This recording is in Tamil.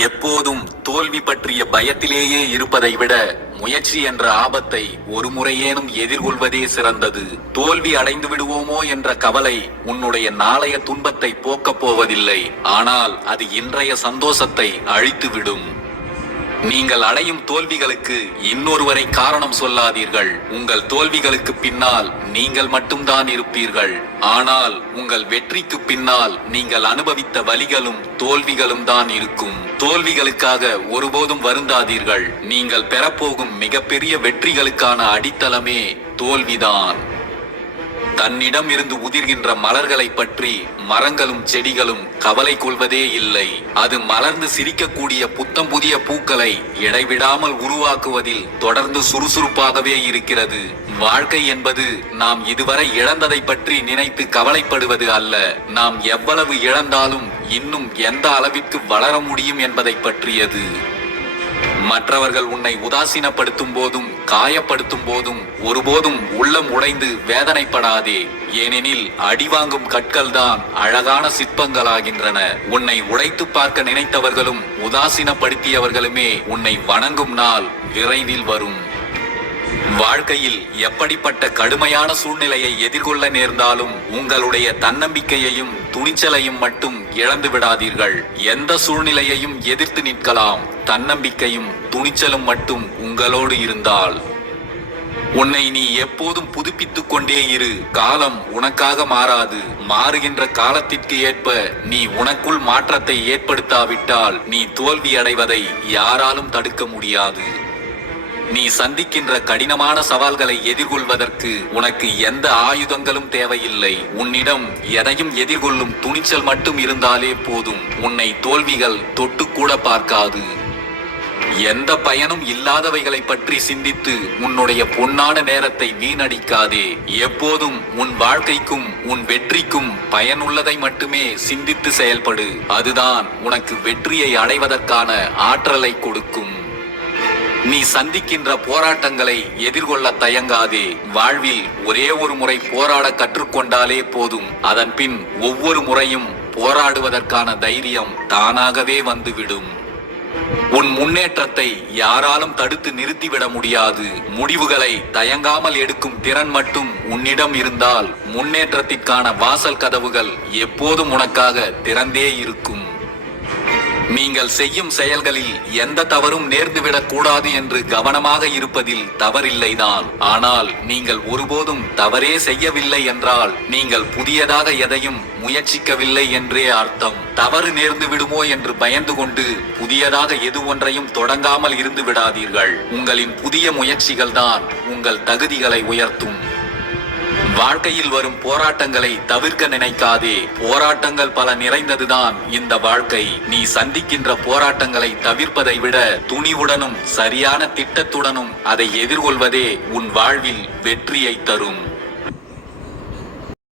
எப்போதும் தோல்வி பற்றிய பயத்திலேயே இருப்பதை விட முயற்சி என்ற ஆபத்தை ஒரு முறையேனும் எதிர்கொள்வதே சிறந்தது. தோல்வி அடைந்து விடுவோமோ என்ற கவலை உன்னுடைய நாளைய துன்பத்தை போக்கப் போவதில்லை. ஆனால் அது இன்றைய சந்தோஷத்தை அழித்துவிடும். நீங்கள் அடையும் தோல்விகளுக்கு இன்னொருவரை காரணம் சொல்லாதீர்கள். உங்கள் தோல்விகளுக்கு பின்னால் நீங்கள் மட்டும்தான் இருப்பீர்கள். ஆனால் உங்கள் வெற்றிக்கு பின்னால் நீங்கள் அனுபவித்த வலிகளும் தோல்விகளும் தான் இருக்கும். தோல்விகளுக்காக ஒருபோதும் வருந்தாதீர்கள். நீங்கள் பெறப்போகும் மிகப்பெரிய வெற்றிகளுக்கான அடித்தளமே தோல்விதான். தன்னிடம் இருந்து உதிர்கின்ற மலர்களை பற்றி மரங்களும் செடிகளும் கவலை கொள்வதே இல்லை. அது மலர்ந்து சிரிக்கக்கூடிய புத்தம் புதிய பூக்களை இடைவிடாமல் உருவாக்குவதில் தொடர்ந்து சுறுசுறுப்பாகவே இருக்கிறது. வாழ்க்கை என்பது நாம் இதுவரை இழந்ததை பற்றி நினைத்து கவலைப்படுவது அல்ல. நாம் எவ்வளவு இழந்தாலும் இன்னும் எந்த அளவிற்கு வளர முடியும் என்பதை பற்றியது. மற்றவர்கள் உன்னை உதாசீனப்படுத்தும் போதும் காயப்படுத்தும் போதும் ஒருபோதும் உள்ளம் உடைந்து வேதனைப்படாதே. ஏனெனில் அடிவாங்கும் கற்கள் தான் அழகான சிற்பங்களாகின்றன. உன்னை உடைத்து பார்க்க நினைத்தவர்களும் உதாசீனப்படுத்தியவர்களுமே உன்னை வணங்கும் நாள் விரைவில் வரும். வாழ்க்கையில் எப்படிப்பட்ட கடுமையான சூழ்நிலையை எதிர்கொள்ள நேர்ந்தாலும் உங்களுடைய தன்னம்பிக்கையையும் துணிச்சலையும் மட்டும் இழந்து விடாதீர்கள். எந்த சூழ்நிலையையும் எதிர்த்து நிற்கலாம். தன்னம்பிக்கையும் துணிச்சலும் மட்டும் உங்களோடு இருந்தால். உன்னை நீ எப்போதும் புதுப்பித்துக் கொண்டே இரு. காலம் உனக்காக மாறாது. மாறுகின்ற காலத்திற்கு ஏற்ப நீ உனக்குள் மாற்றத்தை ஏற்படுத்தாவிட்டால் நீ தோல்வி அடைவதை யாராலும் தடுக்க முடியாது. நீ சந்திக்கின்ற கடினமான சவால்களை எதிர்கொள்வதற்கு உனக்கு எந்த ஆயுதங்களும் தேவையில்லை. உன்னிடம் எதையும் எதிர்கொள்ளும் துணிச்சல் மட்டும் இருந்தாலே போதும். உன்னை தோல்விகள் தொட்டுக்கூட பார்க்காது. எந்த பயனும் இல்லாதவைகளை பற்றி சிந்தித்து உன்னுடைய பொன்னான நேரத்தை வீணடிக்காதே. எப்போதும் உன் வாழ்க்கைக்கும் உன் வெற்றிக்கும் பயனுள்ளதை மட்டுமே சிந்தித்து செயல்படு. அதுதான் உனக்கு வெற்றியை அடைவதற்கான ஆற்றலை கொடுக்கும். நீ சந்திக்கின்ற போராட்டங்களை எதிர்கொள்ள தயங்காதே. வாழ்வில் ஒரே ஒரு முறை போராட கற்றுக்கொண்டாலே போதும். அதன் பின் ஒவ்வொரு முறையும் போராடுவதற்கான தைரியம் தானாகவே வந்துவிடும். உன் முன்னேற்றத்தை யாராலும் தடுத்து நிறுத்திவிட முடியாது. முடிவுகளை தயங்காமல் எடுக்கும் திறன் மட்டும் உன்னிடம் இருந்தால் முன்னேற்றத்திற்கான வாசல் கதவுகள் எப்போதும் உனக்காக திறந்தே இருக்கும். நீங்கள் செய்யும் செயல்களில் எந்த தவறும் நேர்ந்துவிடக் கூடாது என்று கவனமாக இருப்பதில் தவறில்லைதான். ஆனால் நீங்கள் ஒருபோதும் தவறே செய்யவில்லை என்றால் நீங்கள் புதியதாக எதையும் முயற்சிக்கவில்லை என்றே அர்த்தம். தவறு நேர்ந்து விடுமோ என்று பயந்து கொண்டு புதியதாக எது ஒன்றையும் தொடங்காமல் இருந்து விடாதீர்கள் உங்களின் புதிய முயற்சிகள் தான் உங்கள் தகுதிகளை உயர்த்தும். வாழ்க்கையில் வரும் போராட்டங்களை தவிர்க்க நினைக்காதே. போராட்டங்கள் பல நிறைந்ததுதான். இந்த வாழ்க்கை நீ சந்திக்கின்ற போராட்டங்களை தவிர்ப்பதை விட துணிவுடனும் சரியான திட்டத்துடனும் அதை எதிர்கொள்வதே உன் வாழ்வில் வெற்றியை தரும்.